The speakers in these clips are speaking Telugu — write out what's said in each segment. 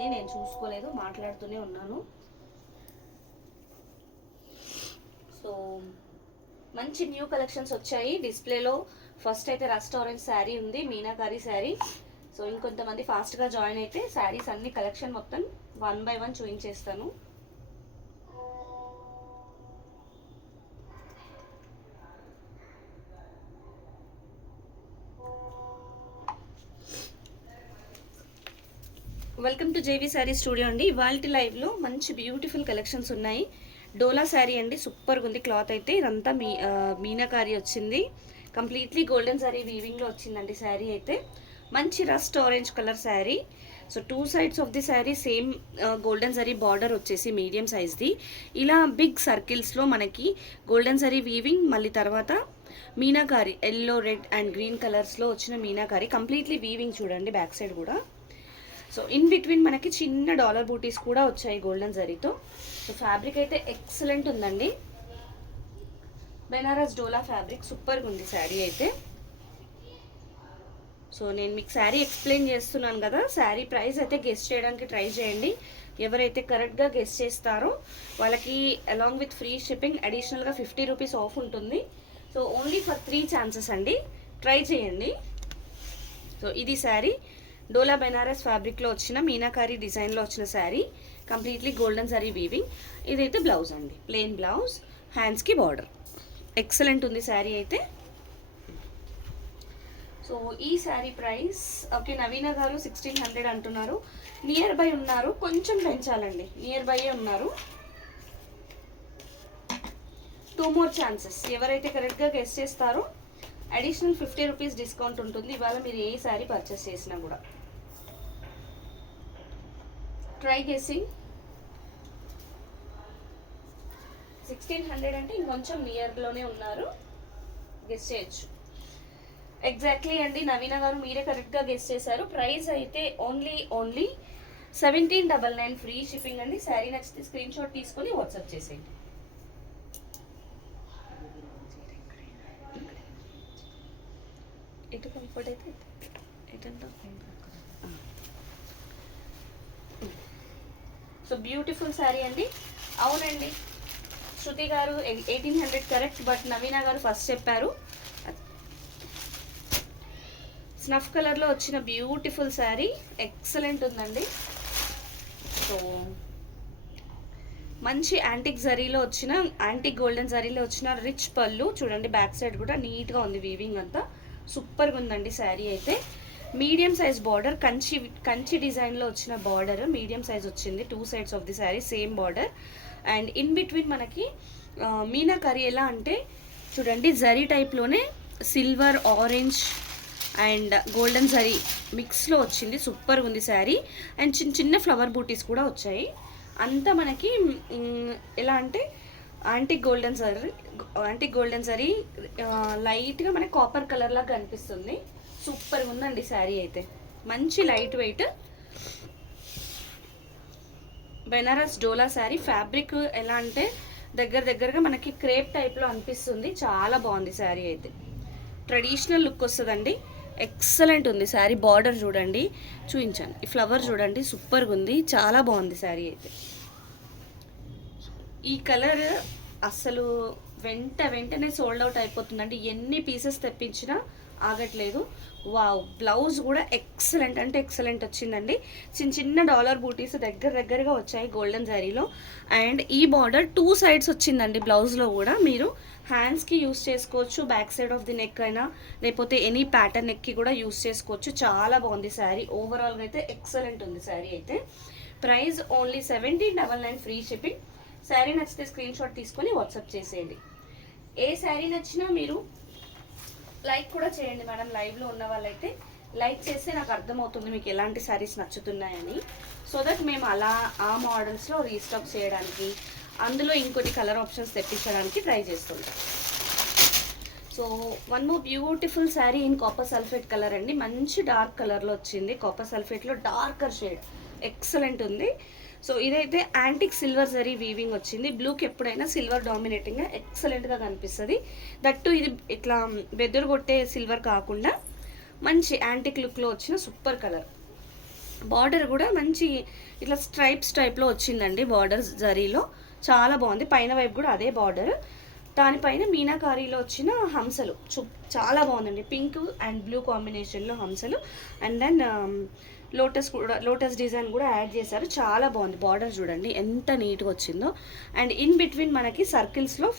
అయిపోయింది, నేను చూసుకోలేదు, మాట్లాడుతూనే ఉన్నాను. సో మంచి న్యూ కలెక్షన్స్ వచ్చాయి డిస్ప్లేలో. ఫస్ట్ అయితే రస్ట్ ఆరెంజ్ శారీ ఉంది, మీనాకారి శారీ. సో ఇంకొంతమంది ఫాస్ట్గా జాయిన్ అయితే శారీస్ అన్ని కలెక్షన్ మొత్తం 1 by 1 చూపించేస్తాను. Welcome to JV sari studio అండి. ఇవాల్టి లైవ్లో మంచి బ్యూటిఫుల్ కలెక్షన్స్ ఉన్నాయి. డోలా శారీ అండి, సూపర్గా ఉంది క్లాత్ అయితే. ఇదంతా మీనాకారి వచ్చింది, కంప్లీట్లీ గోల్డెన్ శారీ వీవింగ్లో వచ్చిందండి శారీ అయితే. మంచి rust orange colour sari. So 2 sides of the sari same golden zari border వచ్చేసి మీడియం సైజ్ది. ఇలా బిగ్ సర్కిల్స్లో మనకి గోల్డెన్ జరీ వీవింగ్, మళ్ళీ తర్వాత meenakari yellow, red and green కలర్స్లో వచ్చిన మీనాకారి కంప్లీట్లీ వీవింగ్ చూడండి బ్యాక్ సైడ్ కూడా. సో ఇన్ బిట్వీన్ మనకి చిన్న డాలర్ బూటీస్ కూడా వచ్చాయి గోల్డెన్ జరీతో. సో ఫ్యాబ్రిక్ అయితే ఎక్సలెంట్ ఉందండి, బెనారస్ డోలా ఫ్యాబ్రిక్, సూపర్గా ఉంది శారీ అయితే. సో నేను మీకు శారీ ఎక్స్ప్లెయిన్ చేస్తున్నాను కదా, శారీ ప్రైస్ అయితే గెస్ చేయడానికి ట్రై చేయండి. ఎవరైతే కరెక్ట్గా గెస్ చేస్తారో వాళ్ళకి అలాంగ్ విత్ ఫ్రీ షిప్పింగ్ అడిషనల్గా 50 రూపీస్ ఆఫ్ ఉంటుంది. సో ఓన్లీ ఫర్ 3 ఛాన్సెస్ అండి, ట్రై చేయండి. సో ఇది శారీ డోలా బెనారస్ ఫ్యాబ్రిక్లో వచ్చిన మీనాకారి డిజైన్లో వచ్చిన sari, completely golden zari weaving. ఇదైతే బ్లౌజ్ అండి, ప్లెయిన్ బ్లౌజ్, హ్యాండ్స్కి బార్డర్. ఎక్సలెంట్ ఉంది శారీ అయితే. సో ఈ శారీ ప్రైస్ ఓకే, నవీన గారు 1600 అంటున్నారు. నియర్ బై ఉన్నారు, కొంచెం పెంచాలండి, నియర్ బై ఉన్నారు. 2 more ఛాన్సెస్. ఎవరైతే కరెక్ట్గా గెస్ చేస్తారో అడిషనల్ 50 రూపీస్ డిస్కౌంట్ ఉంటుంది ఇవాళ మీరు ఏ శారీ పర్చేస్ చేసినా కూడా. Try guessing. 1600 అంటే ఇంకొంచెం నియర్లోనే ఉన్నారు, గెస్ చేయొచ్చు. ఎగ్జాక్ట్లీ అండి, నవీన గారు మీరే కరెక్ట్గా గెస్ చేశారు. ప్రైస్ అయితే ఓన్లీ 1799 ఫ్రీ షిప్పింగ్ అండి. శారీ నచ్చితే స్క్రీన్ షాట్ తీసుకొని వాట్సాప్ చేసేయండి. ఎటు కంఫర్ట్ అయితే ఎటంటే. సో బ్యూటిఫుల్ శారీ అండి. అవునండి, శృతి గారు 1800 కరెక్ట్, బట్ నవీన గారు ఫస్ట్ చెప్పారు. స్నఫ్ కలర్లో వచ్చిన బ్యూటిఫుల్ శారీ, ఎక్సలెంట్ ఉందండి. సో మంచి యాంటిక్ జరీలో వచ్చిన, యాంటిక్ గోల్డెన్ జరీలో వచ్చిన రిచ్ పళ్ళు చూడండి, బ్యాక్ సైడ్ కూడా నీట్గా ఉంది వీవింగ్ అంతా, సూపర్గా ఉందండి శారీ అయితే. మీడియం సైజ్ బార్డర్, కంచి డిజైన్లో వచ్చిన బార్డర్ మీడియం సైజ్ వచ్చింది. 2 sides of the sari same border. And in between మనకి మీనాకరీ ఎలా అంటే చూడండి, జరీ టైప్లోనే silver, orange and golden zari మిక్స్లో వచ్చింది, సూపర్గా ఉంది శారీ. అండ్ చిన్న చిన్న ఫ్లవర్ బూటీస్ కూడా వచ్చాయి. అంతా మనకి ఎలా అంటే యాంటిక్ గోల్డెన్ జరీ లైట్గా మనకి కాపర్ కలర్ లాగా కనిపిస్తుంది. సూపర్గా ఉందండి శారీ అయితే. మంచి లైట్ వెయిట్ బెనారస్ డోలా శారీ. ఫ్యాబ్రిక్ ఎలా అంటే దగ్గరగా మనకి క్రేప్ టైప్లో అనిపిస్తుంది, చాలా బాగుంది శారీ అయితే. ట్రెడిషనల్ లుక్ వస్తుందండి, ఎక్సలెంట్ ఉంది శారీ. బార్డర్ చూడండి, చూపించాను, ఈ ఫ్లవర్ చూడండి, సూపర్గా ఉంది, చాలా బాగుంది శారీ అయితే. ఈ కలర్ అస్సలు వెంటనే సోల్డ్ అవుట్ అయిపోతుందండి, ఎన్ని పీసెస్ తెప్పించినా ఆగట్లేదు. వావ్, బ్లౌజ్ కూడా ఎక్సలెంట్ అంటే ఎక్సలెంట్ వచ్చిందండి. చిన్న డాలర్ బూటీస్ దగ్గరగా వచ్చాయి గోల్డెన్ జరీలో. అండ్ ఈ బార్డర్ 2 సైడ్స్ వచ్చిందండి బ్లౌజ్లో కూడా. మీరు హ్యాండ్స్కి యూస్ చేసుకోవచ్చు, back side of the neck అయినా, లేకపోతే ఎనీ ప్యాటర్న్ నెక్కి కూడా యూస్ చేసుకోవచ్చు. చాలా బాగుంది శారీ, ఓవరాల్గా అయితే ఎక్సలెంట్ ఉంది శారీ అయితే. Price only 1799 free shipping. Sari నచ్చితే స్క్రీన్ షాట్ తీసుకొని వాట్సాప్ చేసేయండి. ఏ శారీ నచ్చినా మీరు లైక్ కూడా చేయండి మేడం. లైవ్లో ఉన్న వాళ్ళైతే లైక్ చేస్తే నాకు అర్థమవుతుంది మీకు ఎలాంటి శారీస్ నచ్చుతున్నాయని. సో దట్ మేము అలా ఆ మోడల్స్లో రీస్టాక్ చేయడానికి, అందులో ఇంకొన్ని కలర్ ఆప్షన్స్ తెప్పించడానికి ట్రై చేస్తుంటాం. So one more beautiful sari in copper sulphate colour అండి. మంచి డార్క్ కలర్లో వచ్చింది, కాపర్ సల్ఫేట్లో డార్కర్ షేడ్, ఎక్సలెంట్ ఉంది. సో ఇదైతే యాంటిక్ సిల్వర్ జరీ వీవింగ్ వచ్చింది. బ్లూకి ఎప్పుడైనా సిల్వర్ డామినేటింగ్గా ఎక్సలెంట్గా కనిపిస్తుంది. దట్టు ఇది ఇట్లా బెదురు కొట్టే సిల్వర్ కాకుండా మంచి యాంటిక్ లుక్లో వచ్చిన సూపర్ కలర్. బార్డర్ కూడా మంచి ఇట్లా స్ట్రైప్స్ టైప్లో వచ్చిందండి బార్డర్ జరీలో, చాలా బాగుంది. పైన వైపు కూడా అదే బార్డర్, దానిపైన మీనాకారీలో వచ్చిన హంసలు చాలా బాగుందండి. పింక్ అండ్ బ్లూ కాంబినేషన్లో హంసలు, అండ్ దెన్ లోటస్ కూడా, లోటస్ డిజైన్ కూడా యాడ్ చేశారు. చాలా బాగుంది. బార్డర్ చూడండి ఎంత నీట్గా వచ్చిందో. అండ్ ఇన్ బిట్వీన్ మనకి సర్కిల్స్లో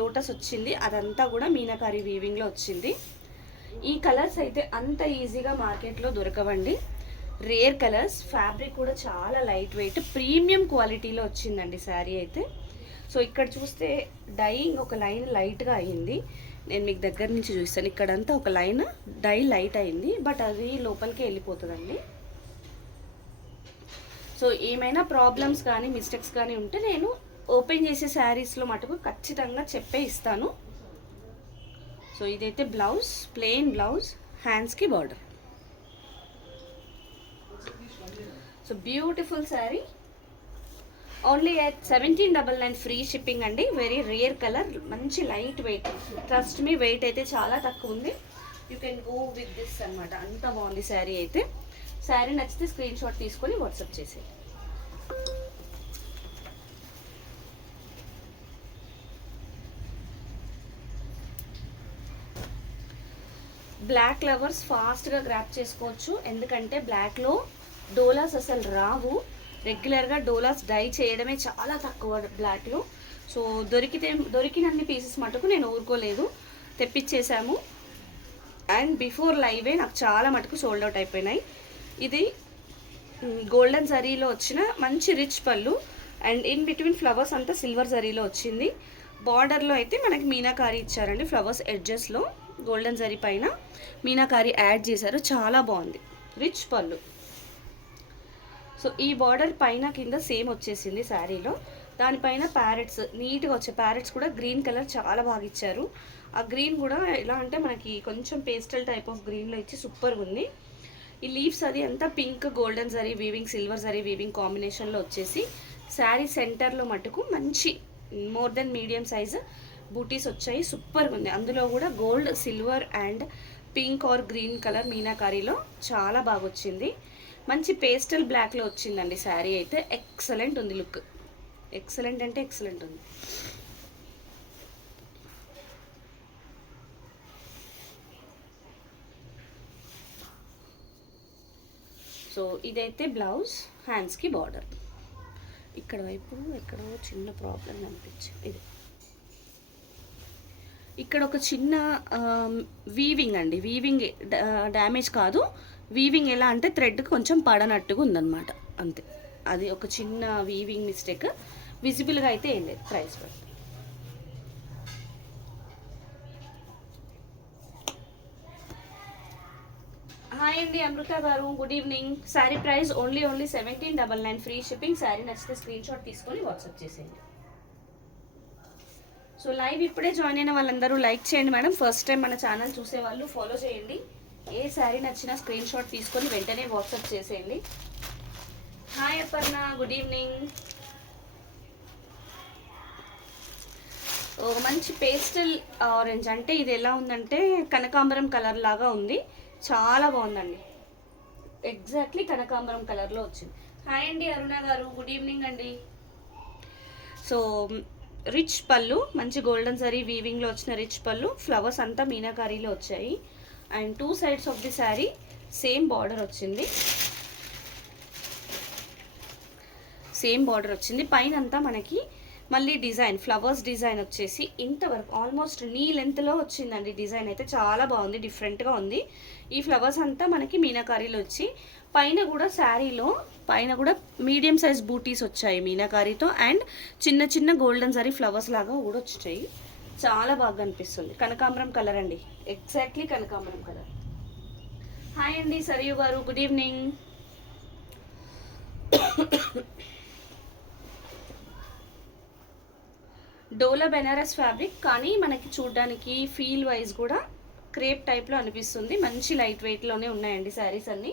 లోటస్ వచ్చింది, అదంతా కూడా మీనాకారీ వీవింగ్లో వచ్చింది. ఈ కలర్స్ అయితే అంత ఈజీగా మార్కెట్లో దొరకవండి, రేర్ కలర్స్. ఫ్యాబ్రిక్ కూడా చాలా లైట్ వెయిట్ ప్రీమియం క్వాలిటీలో వచ్చిందండి శారీ అయితే. సో ఇక్కడ చూస్తే డైయింగ్ ఒక లైన్ లైట్గా అయ్యింది, నేను మీకు దగ్గర నుంచి చూస్తాను. ఇక్కడంతా ఒక లైన్ డై లైట్ అయింది, బట్ అది లోపలికి వెళ్ళిపోతుందండి. సో ఏమైనా ప్రాబ్లమ్స్ కానీ మిస్టేక్స్ కానీ ఉంటే నేను ఓపెన్ చేసే శారీస్లో మటుకు ఖచ్చితంగా చెప్పే ఇస్తాను. సో ఇదైతే బ్లౌజ్, ప్లెయిన్ బ్లౌజ్, హ్యాండ్స్కి border. So beautiful sari, only at 1799 free shipping అండి. వెరీ రేర్ కలర్, మంచి light weight. Trust me, weight అయితే చాలా తక్కువ ఉంది. You can go with this అనమాట, అంత బాగుంది శారీ అయితే. శారీ నచ్చితే స్క్రీన్ షాట్ తీసుకొని వాట్సాప్ చేసేయండి. బ్లాక్ లవర్స్ ఫాస్ట్గా గ్రాప్ చేసుకోవచ్చు, ఎందుకంటే బ్లాక్లో డోలాస్ అసలు రావు. రెగ్యులర్గా డోలాస్ డై చేయడమే చాలా తక్కువ బ్లాక్లో. సో దొరికినన్ని పీసెస్ మటుకు నేను ఊరుకోలేదు, తెప్పించేసాము. అండ్ బిఫోర్ లైవే నాకు చాలా మటుకు సోల్డ్ అవుట్ అయిపోయినాయి. ఇది గోల్డెన్ జరీలో వచ్చిన మంచి రిచ్ పళ్ళు, అండ్ ఇన్ బిట్వీన్ ఫ్లవర్స్ అంతా సిల్వర్ జరీలో వచ్చింది. బార్డర్లో అయితే మనకి మీనాకారీ ఇచ్చారండి, ఫ్లవర్స్ ఎడ్జెస్లో గోల్డెన్ జరీ పైన మీనాకారీ యాడ్ చేశారు, చాలా బాగుంది. రిచ్ పళ్ళు. సో ఈ బార్డర్ పైన కింద సేమ్ వచ్చేసింది శారీలో. దానిపైన ప్యారెట్స్ నీట్గా వచ్చే ప్యారెట్స్ కూడా గ్రీన్ కలర్ చాలా బాగా ఇచ్చారు. ఆ గ్రీన్ కూడా ఎలా అంటే మనకి కొంచెం పేస్టల్ టైప్ ఆఫ్ గ్రీన్లో ఇచ్చి సూపర్గా ఉంది. ఈ లీవ్స్ అది అంతా pink, golden zari weaving, silver zari weaving కాంబినేషన్లో వచ్చేసి శారీ సెంటర్లో మటుకు మంచి more than medium size booties వచ్చాయి, సూపర్గా ఉంది. అందులో కూడా gold, silver and pink or green colour మీనాకారీలో చాలా బాగా వచ్చింది. మంచి పేస్టల్ బ్లాక్లో వచ్చిందండి శారీ అయితే. ఎక్సలెంట్ ఉంది లుక్, ఎక్సలెంట్ అంటే ఎక్సలెంట్ ఉంది. సో ఇదైతే బ్లౌజ్, హ్యాండ్స్కి బార్డర్. ఇక్కడ వైపు ఎక్కడో చిన్న ప్రాబ్లం అనిపించింది. ఇది ఇక్కడ ఒక చిన్న వీవింగ్ అండి, వీవింగ్ డ్యామేజ్ కాదు, వీవింగ్ ఎలా అంటే థ్రెడ్ కొంచెం పడనట్టుగా ఉందన్నమాట, అంతే. అది ఒక చిన్న వీవింగ్ మిస్టేక్, విజిబుల్గా అయితే ఏం లేదు. ప్రైస్ పడుతుంది. హాయ్ అండి అమృత గారు, good evening. Sari price only 1799 free shipping. Sari నచ్చితే స్క్రీన్ షాట్ తీసుకొని వాట్సాప్ చేసేయండి. సో లైవ్ ఇప్పుడే జాయిన్ అయిన వాళ్ళందరూ లైక్ చేయండి మేడం. ఫస్ట్ టైం మన ఛానల్ చూసే వాళ్ళు ఫాలో చేయండి. ఏ శారీ నచ్చినా స్క్రీన్ షాట్ తీసుకొని వెంటనే వాట్సాప్ చేసేయండి. Hi Aparna, good evening. మంచి పేస్టల్ ఆరెంజ్, అంటే ఇది ఎలా ఉందంటే కనకాంబరం కలర్ లాగా ఉంది, చాలా బాగుందండి. ఎగ్జాక్ట్లీ కనకాంబరం కలర్లో వచ్చింది. హాయ్ అండి అరుణ గారు, గుడ్ ఈవినింగ్ అండి. సో రిచ్ పళ్ళు, మంచి గోల్డెన్ జరీ వీవింగ్లో వచ్చిన రిచ్ పళ్ళు, ఫ్లవర్స్ అంతా మీనాకారీలో వచ్చాయి. And two sides of the sari same border వచ్చింది, సేమ్ బార్డర్ వచ్చింది. పైన అంతా మనకి మళ్ళీ డిజైన్, ఫ్లవర్స్ డిజైన్ వచ్చేసి ఇంతవరకు ఆల్మోస్ట్ నీ లెంత్లో వచ్చిందండి. డిజైన్ అయితే చాలా బాగుంది, డిఫరెంట్గా ఉంది. ఈ ఫ్లవర్స్ అంతా మనకి మీనాకారీలో వచ్చి పైన కూడా శారీలో పైన కూడా మీడియం సైజ్ బూటీస్ వచ్చాయి మీనాకారీతో, అండ్ చిన్న చిన్న గోల్డెన్ జరీ ఫ్లవర్స్ లాగా కూడా వచ్చాయి. చాలా బాగా అనిపిస్తుంది. కనకాంబరం కలర్ అండి, ఎగ్జాక్ట్లీ కనకాంబరం కలర్. హాయ్ అండి సరియు గారు, గుడ్ ఈవినింగ్. డోలా బెనారస్ ఫ్యాబ్రిక్, కానీ మనకి చూడడానికి ఫీల్ వైజ్ కూడా క్రేప్ టైప్లో అనిపిస్తుంది. మంచి లైట్ వెయిట్లోనే ఉన్నాయండి శారీస్ అన్నీ.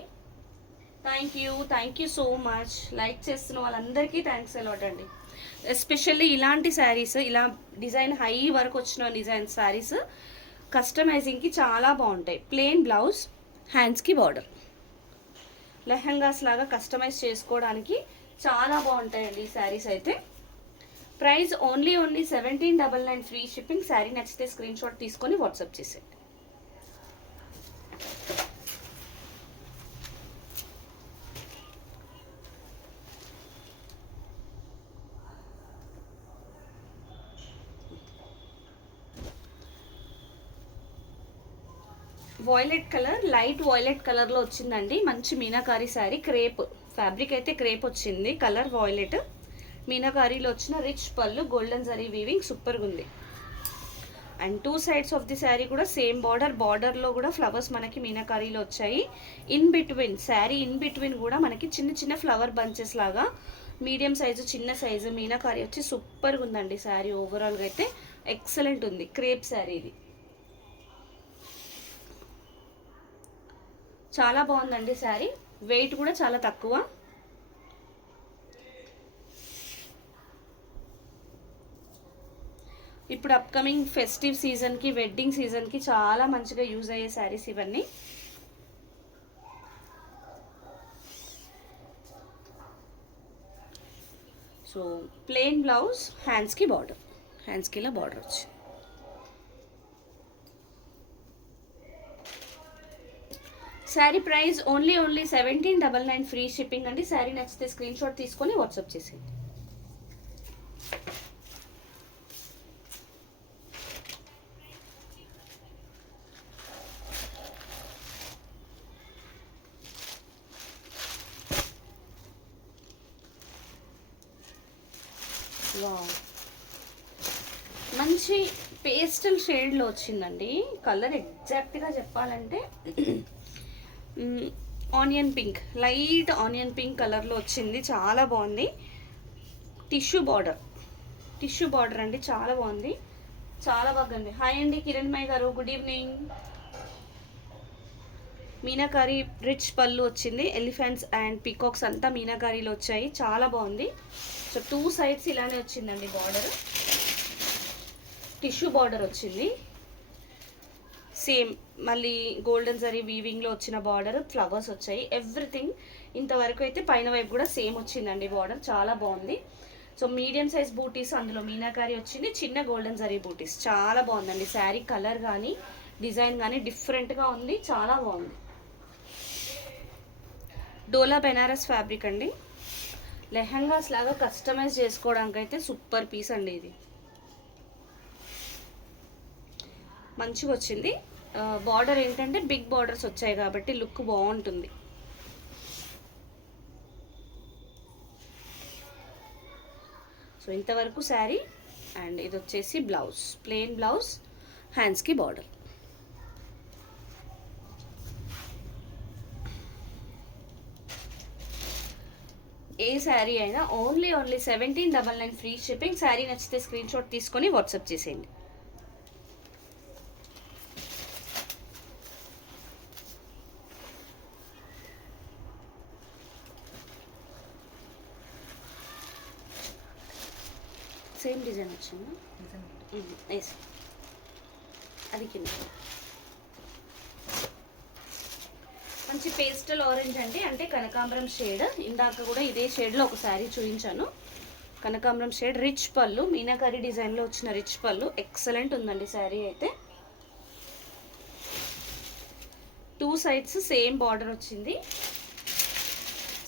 Thank you so much. Like చేస్తున్న వాళ్ళందరికీ థ్యాంక్స్ అలాట్ అండి. ఎస్పెషల్లీ ఇలాంటి శారీస్, ఇలా డిజైన్ హై వరకు వచ్చిన డిజైన్ శారీస్ కస్టమైజింగ్కి చాలా బాగుంటాయి. ప్లెయిన్ బ్లౌజ్, హ్యాండ్స్కి బార్డర్. లెహంగాస్ లాగా కస్టమైజ్ చేసుకోవడానికి చాలా బాగుంటాయండి ఈ శారీస్ అయితే. Price only 1799 free shipping. Sari నచ్చితే స్క్రీన్ షాట్ తీసుకొని వాట్సాప్ చేసేయండి. వాయిలెట్ కలర్, లైట్ వాయిలెట్ కలర్లో వచ్చిందండి. మంచి మీనాకారి శారీ, క్రేప్ ఫ్యాబ్రిక్ అయితే క్రేప్ వచ్చింది, కలర్ వాయిలెట్. మీనాకారీలో వచ్చిన రిచ్ పళ్ళు, గోల్డెన్ జరీ వీవింగ్ సూపర్గా ఉంది. And two sides of the sari కూడా సేమ్ బార్డర్, బార్డర్లో కూడా ఫ్లవర్స్ మనకి మీనాకారీలో వచ్చాయి. In between sari in between కూడా మనకి చిన్న చిన్న ఫ్లవర్ బంచెస్ లాగా మీడియం సైజు చిన్న సైజు మీనాకారీ వచ్చి సూపర్గా ఉందండి శారీ. ఓవరాల్గా అయితే ఎక్సలెంట్ ఉంది. క్రేప్ శారీ ఇది చాలా బాగుందండి శారీ. వెయిట్ కూడా చాలా తక్కువ. ఇప్పుడు అప్కమింగ్ ఫెస్టివ్ సీజన్కి, వెడ్డింగ్ సీజన్కి చాలా మంచిగా యూజ్ అయ్యే శారీస్ ఇవన్నీ. సో ప్లెయిన్ బ్లౌజ్, హ్యాండ్స్కి బార్డర్, హ్యాండ్స్కి ఇలా బార్డర్ వచ్చి. Sari price only 1799 free shipping అండి. శారీ నచ్చితే స్క్రీన్ షాట్ తీసుకొని వాట్సాప్ చేసేయండి. మంచి పేస్టల్ షేడ్లో వచ్చిందండి కలర్. ఎగ్జాక్ట్గా చెప్పాలంటే onion pink, light onion pink కలర్లో వచ్చింది. చాలా బాగుంది. టిష్యూ బార్డర్ అండి, చాలా బాగుంది, చాలా బాగుంది. హాయ్ అండి కిరణ్మయ్య గారు, గుడ్ ఈవినింగ్. మీనాకారి రిచ్ పళ్ళు వచ్చింది. ఎలిఫెంట్స్ అండ్ పీకాక్స్ అంతా మీనాకారీలో వచ్చాయి. చాలా బాగుంది. సో టూ సైడ్స్ ఇలానే వచ్చిందండి బార్డర్. టిష్యూ బార్డర్ వచ్చింది. సేమ్ మళ్ళీ గోల్డెన్ జరీ వీవింగ్లో వచ్చిన బార్డర్, ఫ్లవర్స్ వచ్చాయి. ఎవ్రీథింగ్ ఇంతవరకు అయితే పైన వైపు కూడా సేమ్ వచ్చిందండి బార్డర్. చాలా బాగుంది. సో మీడియం సైజ్ బూటీస్, అందులో మీనాకారి వచ్చింది, చిన్న గోల్డెన్ జరీ బూటీస్. చాలా బాగుందండి శారీ. కలర్ కానీ డిజైన్ కానీ డిఫరెంట్గా ఉంది, చాలా బాగుంది. డోలా బెనారస్ ఫ్యాబ్రిక్ అండి. లెహంగాస్ లాగా కస్టమైజ్ చేసుకోవడానికి అయితే సూపర్ పీస్ అండి ఇది. మంచిగా వచ్చింది. బార్డర్ ఏంటంటే బిగ్ బార్డర్స్ వచ్చాయి కాబట్టి లుక్ బాగుంటుంది. సో ఇంతవరకు శారీ. అండ్ ఇది వచ్చేసి బ్లౌజ్, ప్లెయిన్ బ్లౌజ్, హ్యాండ్స్కి బార్డర్. ఏ శారీ అయినా ఓన్లీ 1799 ఫ్రీ షిప్పింగ్. శారీ నచ్చితే స్క్రీన్ షాట్ తీసుకొని వాట్సాప్ చేసేయండి. సేమ్ డిజైన్ వచ్చిందా? ఎస్, అది కింద మంచి పేస్టల్ ఆరెంజ్ అండి, అంటే కనకాంబరం షేడ్. ఇందాక కూడా ఇదే షేడ్లో ఒక శారీ చూపించాను. కనకాంబరం షేడ్, రిచ్ పళ్ళు, మీనాకారి డిజైన్లో వచ్చిన రిచ్ పళ్ళు. ఎక్సలెంట్ ఉందండి శారీ అయితే. టూ సైడ్స్ సేమ్ బార్డర్ వచ్చింది.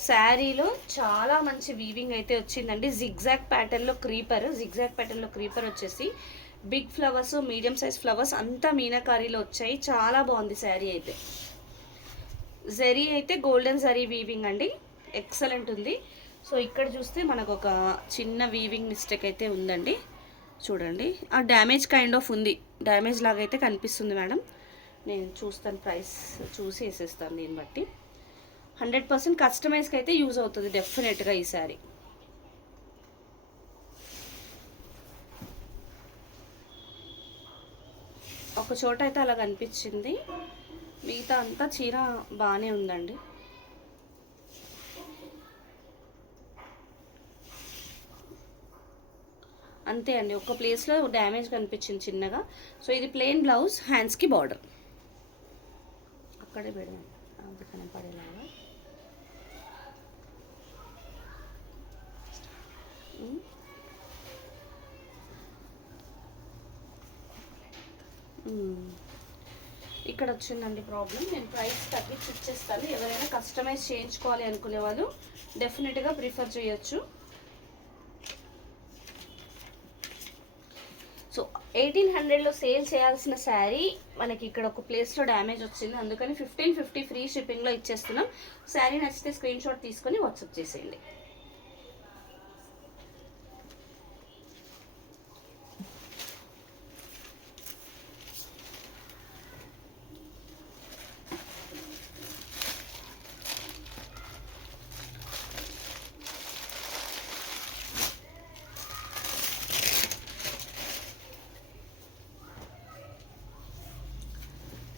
శారీలో చాలా మంచి వీవింగ్ అయితే వచ్చిందండి. జిగ్జాగ్ ప్యాటర్న్లో క్రీపర్ వచ్చేసి big flowers, medium size flowers అంతా మీనాకారీలో వచ్చాయి. చాలా బాగుంది శారీ అయితే. జరీ అయితే గోల్డెన్ జరీ వీవింగ్ అండి, ఎక్సలెంట్ ఉంది. సో ఇక్కడ చూస్తే మనకు ఒక చిన్న వీవింగ్ మిస్టేక్ అయితే ఉందండి, చూడండి. ఆ డ్యామేజ్ కైండ్ ఆఫ్ ఉంది, డ్యామేజ్ లాగా అయితే కనిపిస్తుంది మేడం. నేను చూస్తాను, ప్రైస్ చూసి వేసేస్తాను. దీన్ని బట్టి 100% కస్టమైజ్కి అయితే యూజ్ అవుతుంది డెఫినెట్గా ఈ శారీ. ఒక చోట అయితే అలా కనిపించింది, మిగతా అంతా చీర బాగానే ఉందండి. అంతే అండి, ఒక ప్లేస్లో డ్యామేజ్ కనిపించింది చిన్నగా. సో ఇది ప్లెయిన్ బ్లౌజ్, హ్యాండ్స్కి బార్డర్. అక్కడే పెడదాం అందుకనే పడేలాగా. ఇక్కడ వచ్చిందండి ప్రాబ్లం. నేను ప్రైస్ తగ్గించి ఇచ్చేస్తాను. ఎవరైనా కస్టమైజ్ చేయించుకోవాలి అనుకునే వాళ్ళు డెఫినెట్గా ప్రిఫర్ చేయొచ్చు. సో 1800లో సేల్ చేయాల్సిన శారీ మనకి ఇక్కడ ఒక ప్లేస్లో డ్యామేజ్ వచ్చింది, అందుకని 1550 ఫ్రీ షిప్పింగ్లో ఇచ్చేస్తున్నాం. శారీ నచ్చితే స్క్రీన్ షాట్ తీసుకొని వాట్సాప్ చేసేయండి.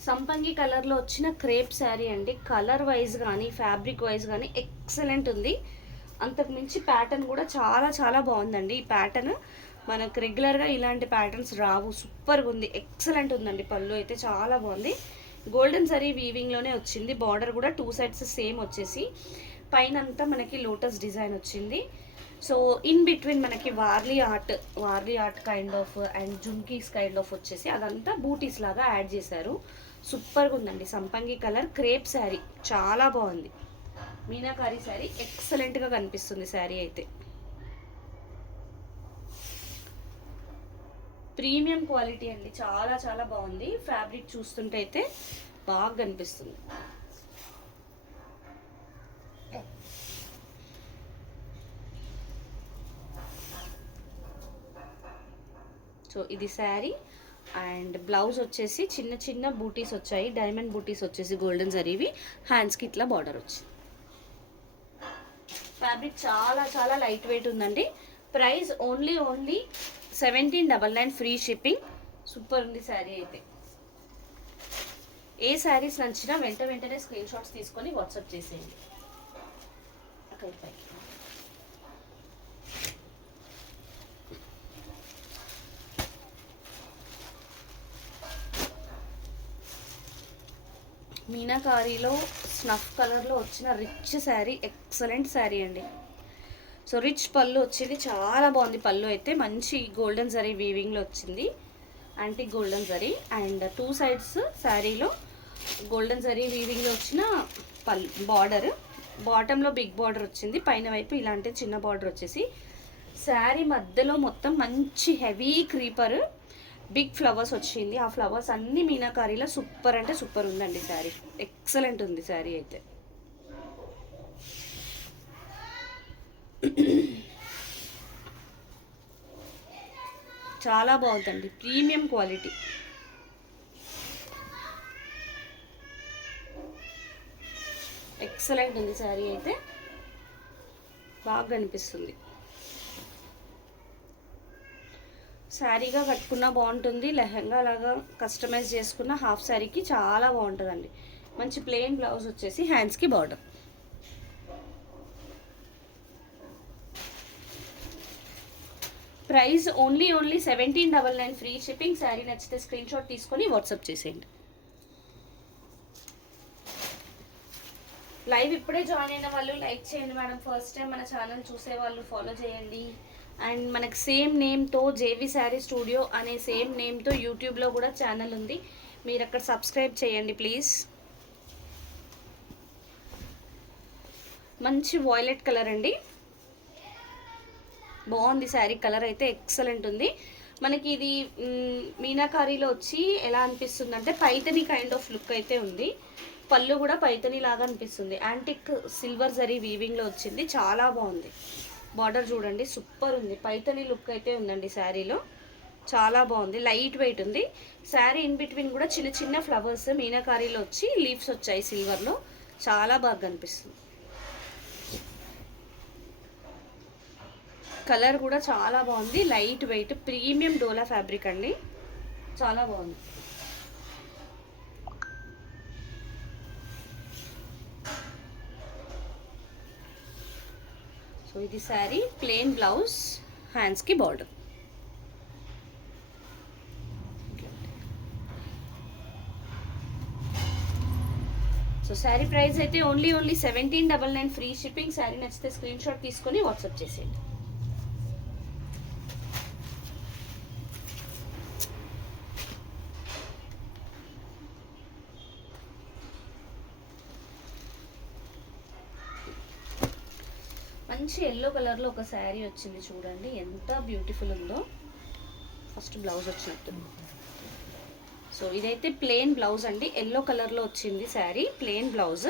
సంపంగి కలర్లో వచ్చిన క్రేప్ శారీ అండి. కలర్ వైజ్ కానీ ఫ్యాబ్రిక్ వైజ్ కానీ ఎక్సలెంట్ ఉంది. అంతకు మించి ప్యాటర్న్ కూడా చాలా చాలా బాగుందండి. ఈ ప్యాటర్న్ మనకు రెగ్యులర్గా ఇలాంటి ప్యాటర్న్స్ రావు. సూపర్గా ఉంది, ఎక్సలెంట్ ఉందండి. పళ్ళు అయితే చాలా బాగుంది. గోల్డెన్ జరీ వీవింగ్లోనే వచ్చింది. బార్డర్ కూడా 2 సైడ్స్ సేమ్ వచ్చేసి పైన అంతా మనకి లోటస్ డిజైన్ వచ్చింది. సో ఇన్ బిట్వీన్ మనకి Warli art kind of and jhumkis kind of వచ్చేసి అదంతా బూటీస్ లాగా యాడ్ చేశారు. సూపర్గా ఉందండి. సంపంగి కలర్ క్రేప్ శారీ చాలా బాగుంది. మీనాకారి శారీ ఎక్సలెంట్గా కనిపిస్తుంది. శారీ అయితే ప్రీమియం క్వాలిటీ అండి. చాలా చాలా బాగుంది. ఫ్యాబ్రిక్ చూస్తుంటే అయితే బాగా కనిపిస్తుంది. సో ఇది శారీ అండ్ బ్లౌజ్ వచ్చేసి చిన్న చిన్న బూటీస్ వచ్చాయి. డైమండ్ బూటీస్ వచ్చేసి గోల్డెన్ జరీవి. హ్యాండ్స్కి ఇట్లా బార్డర్ వచ్చింది. ఫ్యాబ్రిక్ చాలా చాలా లైట్ వెయిట్ ఉందండి. Price only 1799 free shipping. Super ఉంది శారీ అయితే. ఏ శారీస్ నచ్చినా వెంటనే స్క్రీన్ షాట్స్ తీసుకొని వాట్సాప్ చేసేయండి. అక్కడ పైకి మీనాకారీలో స్నఫ్ కలర్లో వచ్చిన రిచ్ శారీ, ఎక్సలెంట్ శారీ అండి. సో రిచ్ పళ్ళు వచ్చింది, చాలా బాగుంది. పళ్ళు అయితే మంచి గోల్డెన్ జరీ వీవింగ్లో వచ్చింది. Antique golden zari and 2 sides శారీలో గోల్డెన్ జరీ వీవింగ్లో వచ్చిన పళ్ళు. బార్డర్ బాటంలో బిగ్ బార్డర్ వచ్చింది, పైన వైపు ఇలాంటి చిన్న బార్డర్ వచ్చేసి శారీ మధ్యలో మొత్తం మంచి హెవీ క్రీపర్ బిగ్ ఫ్లవర్స్ వచ్చింది. ఆ ఫ్లవర్స్ అన్ని మీనాకారీలో సూపర్ అంటే సూపర్ ఉందండి. శారీ ఎక్సలెంట్ ఉంది. శారీ అయితే చాలా బాగుందండి. Premium quality. ఎక్సలెంట్ ఉంది. శారీ అయితే బాగా కనిపిస్తుంది. శారీగా కట్టుకున్నా బాగుంటుంది, లెహంగా లాగా కస్టమైజ్ చేసుకున్న హాఫ్ శారీకి చాలా బాగుంటుందండి. మంచి ప్లెయిన్ బ్లౌజ్ వచ్చేసి హ్యాండ్స్కి border. Price only 1799 free shipping. Sari నచ్చితే స్క్రీన్ షాట్ తీసుకొని వాట్సాప్ చేసేయండి. లైవ్ ఇప్పుడే జాయిన్ అయిన వాళ్ళు లైక్ చేయండి మేడం. ఫస్ట్ టైం మన ఛానల్ చూసే వాళ్ళు ఫాలో చేయండి. అండ్ మనకు సేమ్ నేమ్తో జేవి శారీ స్టూడియో అనే సేమ్ నేమ్తో యూట్యూబ్లో కూడా ఛానల్ ఉంది. మీరు అక్కడ సబ్స్క్రైబ్ చేయండి ప్లీజ్. మంచి వాయిలెట్ కలర్ అండి, బాగుంది. శారీ కలర్ అయితే ఎక్సలెంట్ ఉంది. మనకి ఇది మీనాకారీలో వచ్చి ఎలా అనిపిస్తుంది అంటే పైతని కైండ్ ఆఫ్ లుక్ అయితే ఉంది. పళ్ళు కూడా పైతని లాగా అనిపిస్తుంది. యాంటిక్ సిల్వర్ జరీ వీవింగ్లో వచ్చింది, చాలా బాగుంది. బార్డర్ చూడండి సూపర్ ఉంది. పైతని లుక్ అయితే ఉందండి శారీలో, చాలా బాగుంది. లైట్ వెయిట్ ఉంది. శారీ ఇన్ బిట్వీన్ కూడా చిన్న చిన్న ఫ్లవర్స్ మీనాకారీలో వచ్చి లీవ్స్ వచ్చాయి సిల్వర్లో, చాలా బాగా కనిపిస్తుంది. కలర్ కూడా చాలా బాగుంది. లైట్ వెయిట్ ప్రీమియం డోలా ఫ్యాబ్రిక్ అండి, చాలా బాగుంది. సో ఇది శారీ ప్లెయిన్ బ్లౌజ్, హ్యాండ్స్కి బార్డర్. సో శారీ ప్రైస్ అయితే ఓన్లీ 1799 ఫ్రీ షిప్పింగ్. శారీ నచ్చితే స్క్రీన్ షాట్ తీసుకొని వాట్సాప్ చేసేయండి. మంచి ఎల్లో కలర్లో ఒక శారీ వచ్చింది చూడండి, ఎంత బ్యూటిఫుల్ ఉందో. ఫస్ట్ బ్లౌజ్ వచ్చినట్టు. సో ఇదైతే ప్లెయిన్ బ్లౌజ్ అండి, ఎల్లో కలర్లో వచ్చింది శారీ, ప్లెయిన్ బ్లౌజ్.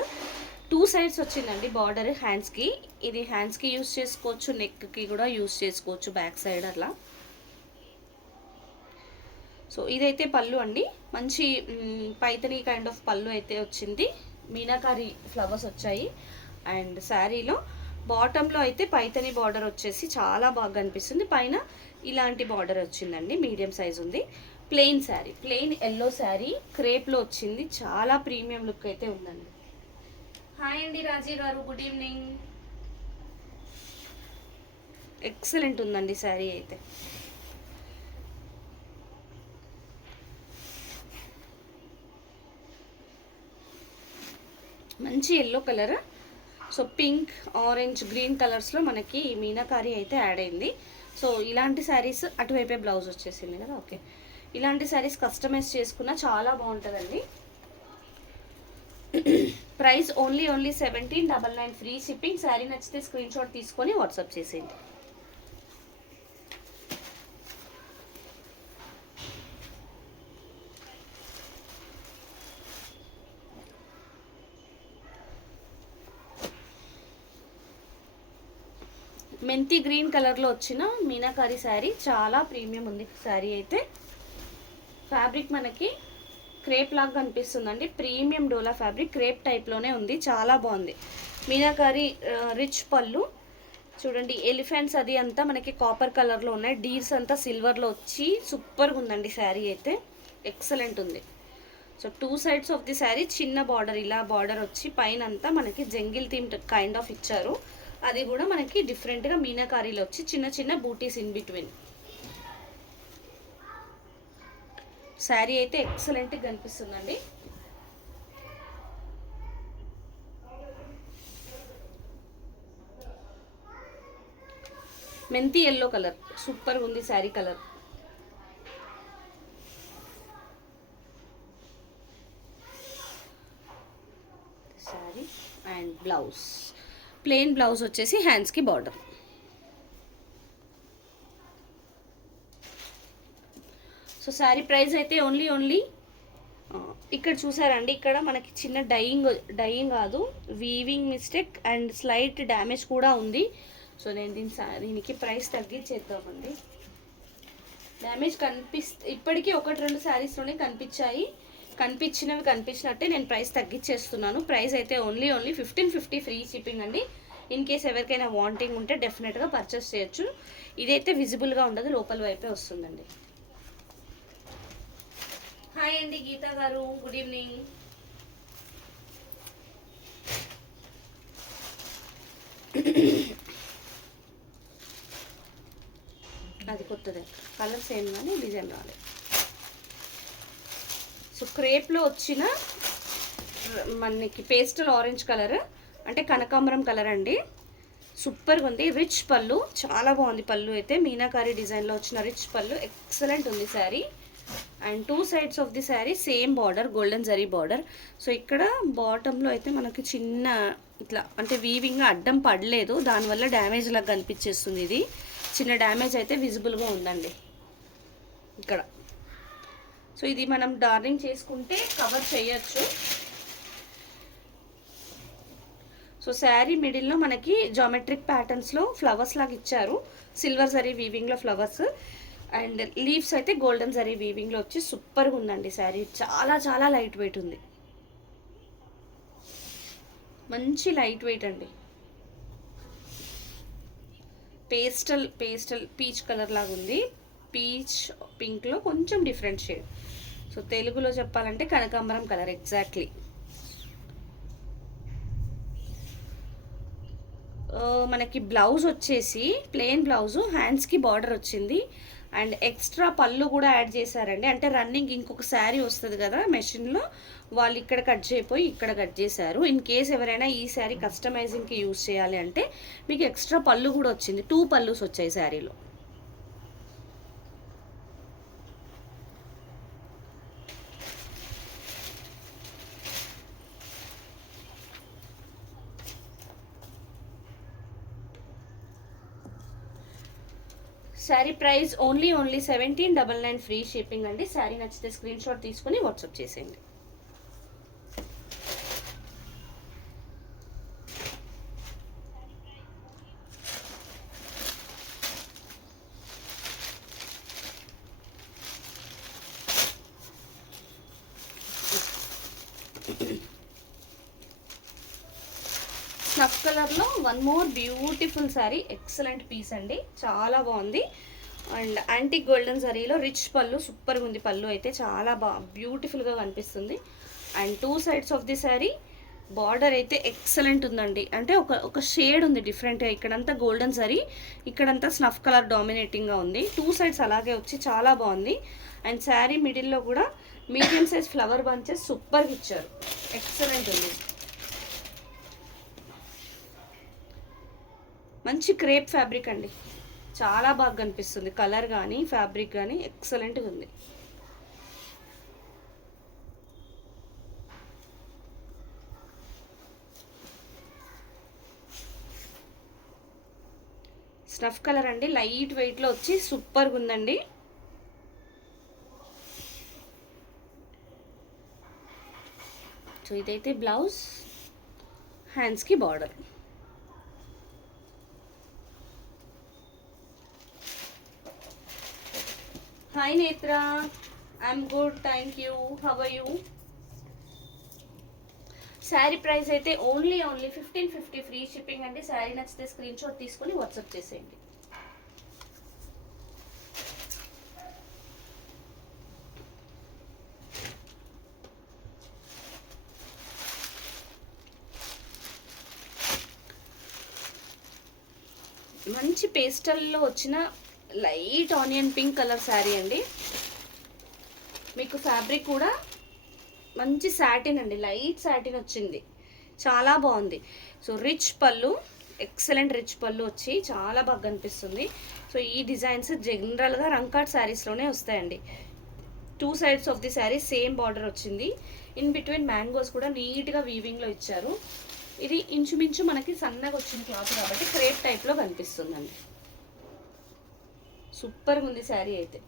2 సైడ్స్ వచ్చిందండి బార్డర్ హ్యాండ్స్కి. ఇది హ్యాండ్స్కి యూస్ చేసుకోవచ్చు, నెక్కి కూడా యూస్ చేసుకోవచ్చు, బ్యాక్ సైడ్ అలా. సో ఇదైతే పళ్ళు అండి, మంచి పైతనీ కైండ్ ఆఫ్ పళ్ళు అయితే వచ్చింది. మీనాకారి ఫ్లవర్స్ వచ్చాయి. అండ్ శారీలో బాటంలో అయితే పైతనీ బార్డర్ వచ్చేసి చాలా బాగా అనిపిస్తుంది. పైన ఇలాంటి బార్డర్ వచ్చిందండి, మీడియం సైజ్ ఉంది. Plain sari, plain yellow sari, క్రేప్లో వచ్చింది. చాలా ప్రీమియం లుక్ అయితే ఉందండి. హాయ్ అండి రాజీ గారు, గుడ్ ఈవినింగ్. ఎక్సలెంట్ ఉందండి శారీ అయితే. మంచి yellow colour. So pink, orange, green కలర్స్లో మనకి మీనాకారి అయితే యాడ్ అయింది. సో ఇలాంటి శారీస్ అటువైపే బ్లౌజ్ వచ్చేసింది కదా. ఓకే, ఇలాంటి శారీస్ కస్టమైజ్ చేసుకున్నా చాలా బాగుంటుందండి. Price only 1799, free shipping. Sari నచ్చితే స్క్రీన్ షాట్ తీసుకొని వాట్సాప్ చేసేయండి. మెంతి గ్రీన్ కలర్లో వచ్చిన మీనాకారి శారీ, చాలా ప్రీమియం ఉంది శారీ అయితే. ఫ్యాబ్రిక్ మనకి క్రేప్ లాగా కనిపిస్తుందండి, ప్రీమియం డోలా ఫ్యాబ్రిక్, క్రేప్ టైప్లోనే ఉంది, చాలా బాగుంది. మీనాకారి రిచ్ పళ్ళు చూడండి, ఎలిఫెంట్స్ అది అంతా మనకి కాపర్ కలర్లో ఉన్నాయి, డీర్స్ అంతా సిల్వర్లో వచ్చి సూపర్గా ఉందండి శారీ అయితే, ఎక్సలెంట్ ఉంది. So 2 sides of the sari చిన్న బార్డర్, ఇలా బార్డర్ వచ్చి పైన అంతా మనకి జంగిల్ థీమ్ కైండ్ ఆఫ్ ఇచ్చారు. అది కూడా మనకి డిఫరెంట్గా మీనాకారీలో వచ్చి చిన్న చిన్న బూటీస్ ఇన్ బిట్వీన్. శారీ అయితే ఎక్సలెంట్గా కనిపిస్తుందండి. మెంతి ఎల్లో కలర్, సూపర్గా ఉంది sari colour. Sari and blouse, plain blouse వచ్చేసి హ్యాండ్స్కి బార్డర్. సో శారీ ప్రైస్ అయితే ఓన్లీ ఇక్కడ చూసారండి, ఇక్కడ మనకి చిన్న డైయింగ్ కాదు, weaving mistake and slight damage కూడా ఉంది. సో నేను దీనికి ప్రైస్ తగ్గించేద్దామండి. డ్యామేజ్ ఇప్పటికీ 1-2 శారీస్లోనే కనిపించినవి కనిపించినట్టే నేను ప్రైస్ తగ్గించేస్తున్నాను. ప్రైస్ అయితే ఓన్లీ 1550, ఫ్రీ షిప్పింగ్ అండి. ఇన్ కేస్ ఎవరికైనా వాంటింగ్ ఉంటే డెఫినెట్గా పర్చేస్ చేయొచ్చు. ఇదైతే విజిబుల్గా ఉండదు, లోపల వైపే వస్తుందండి. హాయ్ అండి గీతా గారు, గుడ్ ఈవినింగ్. అది కొత్తదే, కలర్ సేమ్ కానీ డిజైన్ రాలేదు. సో క్రేప్లో వచ్చిన మనకి పేస్టల్ ఆరెంజ్ కలర్, అంటే కనకాంబరం కలర్ అండి, సూపర్గా ఉంది. రిచ్ పళ్ళు, చాలా బాగుంది పళ్ళు అయితే, మీనాకారి డిజైన్లో వచ్చిన రిచ్ పళ్ళు, ఎక్సలెంట్ ఉంది sari. And 2 sides of the sari same border, golden zari border. So ఇక్కడ బాటంలో అయితే మనకి చిన్న ఇట్లా అంటే వీవింగ్ అడ్డం పడలేదు, దానివల్ల డ్యామేజ్ లాగా కనిపించేస్తుంది. ఇది చిన్న డ్యామేజ్ అయితే విజిబుల్గా ఉందండి ఇక్కడ. సో ఇది మనం డార్నింగ్ చేసుకుంటే కవర్ చేయొచ్చు. సో శారీ మిడిల్లో మనకి జామెట్రిక్ ప్యాటర్న్స్లో ఫ్లవర్స్ లాగా ఇచ్చారు, సిల్వర్ జరీ వీవింగ్లో ఫ్లవర్స్, అండ్ లీవ్స్ అయితే గోల్డెన్ జరీ వీవింగ్లో వచ్చి సూపర్గా ఉందండి శారీ. చాలా లైట్ వెయిట్ ఉంది, మంచి లైట్ వెయిట్ అండి. పేస్టల్ పీచ్ కలర్ లాగా ఉంది, పీచ్ పింక్లో కొంచెం డిఫరెంట్ షేడ్. సో తెలుగులో చెప్పాలంటే కనకాంబరం కలర్ ఎగ్జాక్ట్లీ. మనకి బ్లౌజ్ వచ్చేసి ప్లెయిన్ బ్లౌజు, హ్యాండ్స్కి బార్డర్ వచ్చింది అండ్ ఎక్స్ట్రా పళ్ళు కూడా యాడ్ చేశారండి. అంటే రన్నింగ్ ఇంకొక శారీ వస్తుంది కదా మెషిన్లో, వాళ్ళు ఇక్కడ కట్ చేయపోయి ఇక్కడ కట్ చేశారు. ఇన్ కేస్ ఎవరైనా ఈ శారీ కస్టమైజింగ్కి యూజ్ చేయాలి అంటే మీకు ఎక్స్ట్రా పళ్ళు కూడా వచ్చింది, 2 పళ్ళుస్ వచ్చాయి శారీలో. Sari price only 1799 free shipping అండి. శారీ నచ్చితే స్క్రీన్ షాట్ తీసుకుని వాట్సాప్ చేసేయండి. స్నఫ్ కలర్లో one more beautiful sari, excellent piece అండి, చాలా బాగుంది. అండ్ యాంటిక్ గోల్డెన్ జరీలో రిచ్ పళ్ళు, సూపర్గా ఉంది. పళ్ళు అయితే చాలా బ్యూటిఫుల్గా కనిపిస్తుంది. And two sides of the sari border అయితే ఎక్సలెంట్ ఉందండి. అంటే ఒక షేడ్ ఉంది డిఫరెంట్గా. ఇక్కడంతా గోల్డెన్ జరీ, ఇక్కడంతా స్నఫ్ కలర్ డామినేటింగ్గా ఉంది. టూ సైడ్స్ అలాగే వచ్చి చాలా బాగుంది. అండ్ శారీ మిడిల్లో కూడా మీడియం సైజ్ ఫ్లవర్ బంచెస్ సూపర్గా ఇచ్చారు, ఎక్సలెంట్ ఉంది. మంచి క్రేప్ ఫ్యాబ్రిక్ అండి, చాలా బాగా కనిపిస్తుంది. కలర్ కానీ ఫ్యాబ్రిక్ కానీ ఎక్సలెంట్గా ఉంది. స్నఫ్ కలర్ అండి, లైట్ వెయిట్లో వచ్చి సూపర్గా ఉందండి. సో ఇదైతే బ్లౌజ్, హ్యాండ్స్కి border. Hi Netra, I'm good, thank you, how are you? Sari price అయితే ఓన్లీ 1550 ఫ్రీ షిప్పింగ్ అండి. శారీ నచ్చితే స్క్రీన్ షాట్ తీసుకొని వాట్సాప్ చేసేయండి. మంచి పేస్టల్లో వచ్చిన light onion pink colour sari అండి. మీకు ఫ్యాబ్రిక్ కూడా మంచి సాటిన్ అండి, లైట్ సాటిన్ వచ్చింది, చాలా బాగుంది. సో రిచ్ పళ్ళు, ఎక్సలెంట్ రిచ్ పళ్ళు వచ్చి చాలా బాగా కనిపిస్తుంది. సో ఈ డిజైన్స్ జనరల్గా రంకాట్ శారీస్లోనే వస్తాయండి. Two sides of the sari same border వచ్చింది. ఇన్ బిట్వీన్ మ్యాంగోస్ కూడా నీట్గా వీవింగ్లో ఇచ్చారు. ఇది ఇంచుమించు మనకి సన్నగా వచ్చిన క్లాత్ కాబట్టి క్రేప్ టైప్లో కనిపిస్తుందండి. సూపర్గా ఉంది శారీ అయితే.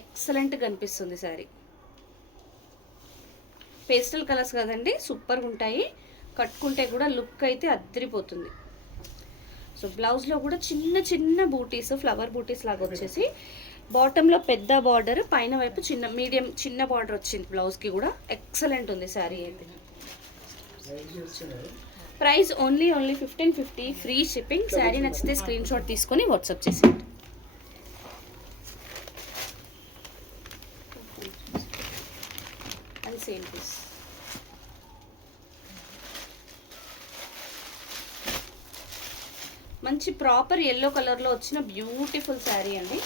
ఎక్సలెంట్ కనిపిస్తుంది శారీ. పేస్టల్ కలర్స్ కదండి, సూపర్గా ఉంటాయి. కట్టుకుంటే కూడా లుక్ అయితే అద్దరిపోతుంది. సో బ్లౌజ్లో కూడా చిన్న చిన్న బూటీస్, ఫ్లవర్ బూటీస్ లాగా వచ్చేసి బాటంలో పెద్ద బార్డర్, పైన వైపు మీడియం చిన్న బార్డర్ వచ్చింది. బ్లౌజ్కి కూడా ఎక్సలెంట్ ఉంది శారీ అయితే. Price only 1550 free shipping. Sari నచ్చితే స్క్రీన్ షాట్ తీసుకొని వాట్సాప్ చేసేయండి. అది సేమ్ పీస్. మంచి ప్రాపర్ ఎల్లో కలర్లో వచ్చిన బ్యూటిఫుల్ శారీ అండి.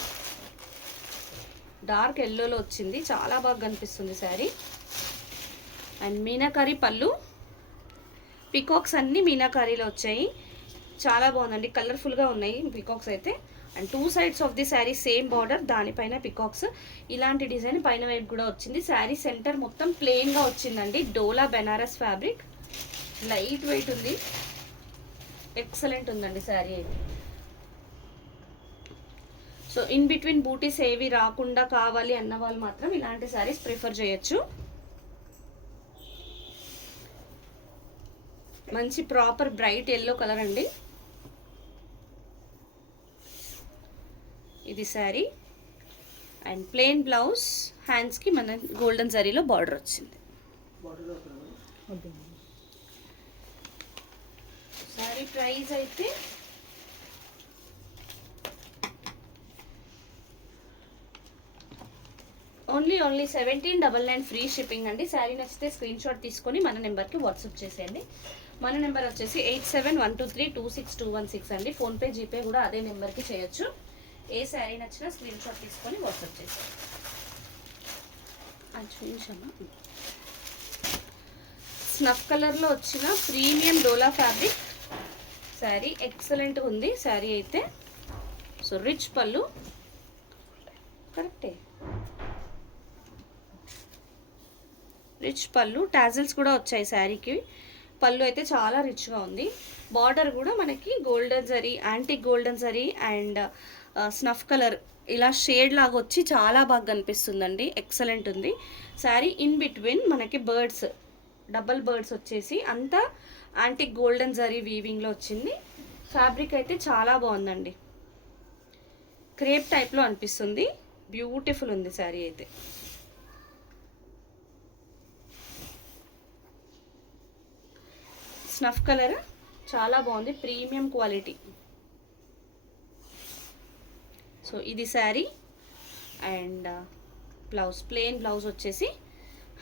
డార్క్ ఎల్లోలో వచ్చింది, చాలా బాగా కనిపిస్తుంది శారీ. అండ్ మీనాకారి పళ్ళు, పికాక్స్ అన్నీ మీనాకారీలో వచ్చాయి, చాలా బాగుందండి. కలర్ఫుల్గా ఉన్నాయి పికాక్స్ అయితే. And two sides of the sari same border, దానిపైన పికాక్స్. ఇలాంటి డిజైన్ పైన వైపు కూడా వచ్చింది. శారీ సెంటర్ మొత్తం ప్లెయిన్గా వచ్చిందండి. డోలా బెనారస్ ఫ్యాబ్రిక్, లైట్ వెయిట్ ఉంది, ఎక్సలెంట్ ఉందండి శారీ అయితే. సో ఇన్ బిట్వీన్ బూటీస్ ఏవి రాకుండా కావాలి అన్న వాళ్ళు మాత్రం ఇలాంటి శారీస్ ప్రిఫర్ చేయొచ్చు. మంచి ప్రాపర్ బ్రైట్ ఎల్లో కలర్ అండి ఇది శారీ. అండ్ ప్లెయిన్ బ్లౌజ్, హ్యాండ్స్కి మన గోల్డెన్ జరీలో బార్డర్ వచ్చింది. శారీ ప్రైస్ అయితే ఓన్లీ 1799 ఫ్రీ షిప్పింగ్ అండి. శారీ నచ్చితే స్క్రీన్ షాట్ తీసుకొని మన నెంబర్కి వాట్సాప్ చేసేయండి. మన నెంబర్ వచ్చేసి 8712326216 అండి. ఫోన్పే, జీపే కూడా అదే నెంబర్కి చేయొచ్చు. ఏ శారీ నచ్చినా స్క్రీన్ షాట్ తీసుకొని వాట్సాప్ చేసేయండి. అది చూపించామా? స్నఫ్ కలర్లో వచ్చిన ప్రీమియం డోలా ఫ్యాబ్రిక్ శారీ, ఎక్సలెంట్గా ఉంది శారీ అయితే. సో రిచ్ పళ్ళు, కరెక్టే. రిచ్ పళ్ళు, టాజిల్స్ కూడా వచ్చాయి శారీకి. పళ్ళు అయితే చాలా రిచ్గా ఉంది. బార్డర్ కూడా మనకి golden zari, antique golden zari and snuff colour ఇలా షేడ్ లాగా వచ్చి చాలా బాగా కనిపిస్తుందండి. ఎక్సలెంట్ ఉంది శారీ. ఇన్ బిట్వీన్ మనకి బర్డ్స్, డబల్ బర్డ్స్ వచ్చేసి అంతా యాంటిక్ గోల్డెన్ జరీ వీవింగ్లో వచ్చింది. ఫ్యాబ్రిక్ అయితే చాలా బాగుందండి. క్రేప్ టైప్లో అనిపిస్తుంది. బ్యూటిఫుల్ ఉంది శారీ అయితే. స్నఫ్ కలర్ చాలా బాగుంది, ప్రీమియం క్వాలిటీ. సో ఇది sari and blouse, plain blouse వచ్చేసి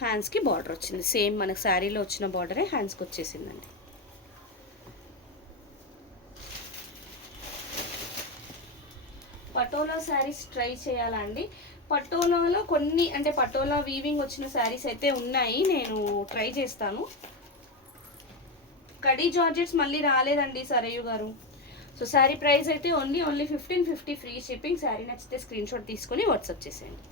హ్యాండ్స్కి బార్డర్ వచ్చింది. సేమ్ మనకు శారీలో వచ్చిన బార్డరే హ్యాండ్స్కి వచ్చేసిందండి. పటోలా శారీస్ ట్రై చేయాలండి. పటోలాలో కొన్ని అంటే పటోలా వీవింగ్ వచ్చిన శారీస్ అయితే ఉన్నాయి, నేను ట్రై చేస్తాను. కడీ జార్జెట్స్ మళ్ళీ రాలేదండి సరయు గారు. సో శారీ ప్రైస్ అయితే ఓన్లీ 1550 ఫ్రీ షిప్పింగ్. శారీ నచ్చితే స్క్రీన్ షాట్ తీసుకొని వాట్సాప్ చేసేయండి.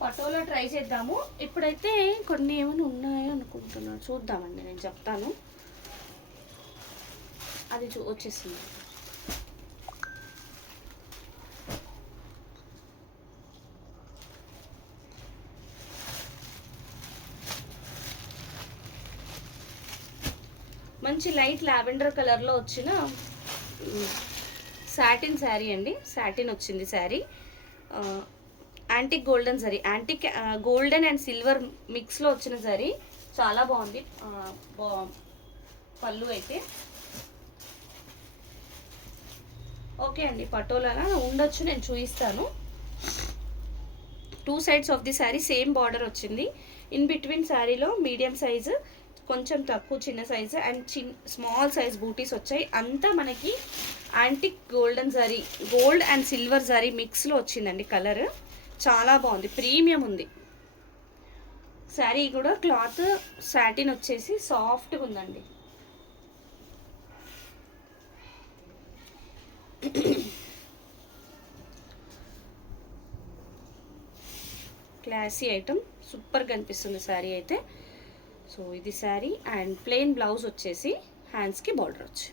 పటోలా ట్రై చేద్దాము. ఇప్పుడైతే కొన్ని ఏమైనా ఉన్నాయో అనుకుంటున్నాను, చూద్దామండి, నేను చెప్తాను. అది వచ్చేసింది. మంచి లైట్ లావెండర్ కలర్లో వచ్చిన సాటిన్ శారీ అండి. సాటిన్ వచ్చింది sari. Antique golden sari, antique golden and silver మిక్స్లో వచ్చిన శారీ. చాలా బాగుంది. పళ్ళు అయితే ఓకే అండి. పటోలాగా ఉండొచ్చు, నేను చూపిస్తాను. 2 sides of the sari same border వచ్చింది. ఇన్ బిట్వీన్ శారీలో మీడియం సైజు, కొంచెం తక్కువ చిన్న size and small size booties వచ్చాయి. అంతా మనకి antique golden zari, gold and silver zari మిక్స్లో వచ్చిందండి. కలర్ చాలా బాగుంది, ప్రీమియం ఉంది. శారీ కూడా క్లాత్ సాటిన్ వచ్చేసి సాఫ్ట్గా ఉందండి. క్లాసీ ఐటమ్, సూపర్గా కనిపిస్తుంది శారీ అయితే. సో ఇది శారీ అండ్ ప్లెయిన్ బ్లౌజ్ వచ్చేసి హ్యాండ్స్కి బార్డర్ వచ్చి.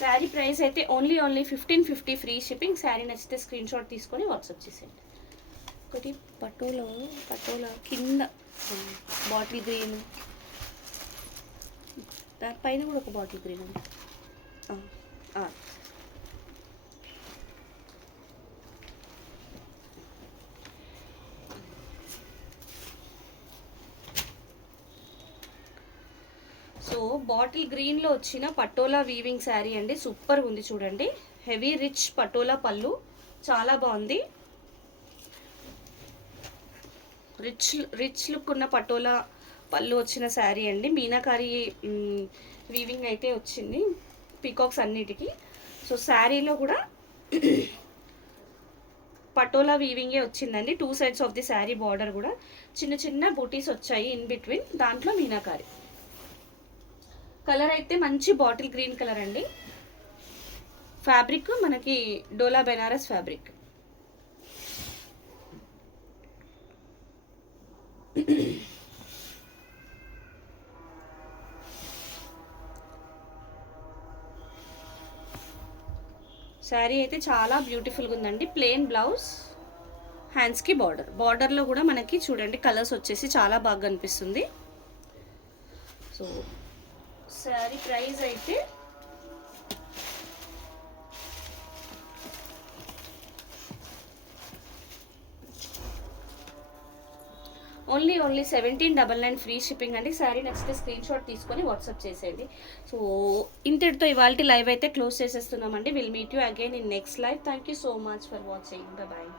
శారీ ప్రైస్ అయితే ఓన్లీ 1550 ఫ్రీ షిప్పింగ్. శారీ నచ్చితే స్క్రీన్ షాట్ తీసుకొని వాట్సాప్ చేసేయండి. ఒకటి పటోలా కింద బాటిల్ గ్రీన్, దానిపైన కూడా ఒక బాటిల్ గ్రీన్ ఉంది. సో బాటిల్ గ్రీన్లో వచ్చిన పటోలా వీవింగ్ శారీ అండి. సూపర్ ఉంది చూడండి. హెవీ రిచ్ పటోలా పళ్ళు, చాలా బాగుంది. రిచ్ లుక్ ఉన్న పటోలా పళ్ళు వచ్చిన శారీ అండి. మీనాకారి వీవింగ్ అయితే వచ్చింది పీకాక్స్ అన్నిటికీ. సో శారీలో కూడా పటోలా వీవింగే వచ్చిందండి. 2 sides of the sari border కూడా చిన్న చిన్న బూటీస్ వచ్చాయి ఇన్ బిట్వీన్. దాంట్లో మీనాకారి. కలర్ అయితే మంచి బాటిల్ గ్రీన్ కలర్ అండి. ఫ్యాబ్రిక్ మనకి డోలా బెనారస్ ఫ్యాబ్రిక్. శారీ అయితే చాలా బ్యూటిఫుల్గా ఉందండి. ప్లెయిన్ బ్లౌజ్, హ్యాండ్స్కి బార్డర్లో కూడా మనకి చూడండి కలర్స్ వచ్చేసి చాలా బాగా కనిపిస్తుంది. సో శారీ ప్రైస్ అయితే ఓన్లీ 1799 ఫ్రీ షిప్పింగ్ అండి. శారీ నచ్చితే స్క్రీన్ షాట్ తీసుకొని వాట్సాప్ చేసేయండి. సో ఇంతటితో ఇవాళ లైవ్ అయితే క్లోజ్ చేసేస్తున్నామండి. Will meet you again in next live. Thank you so much for watching. Bye.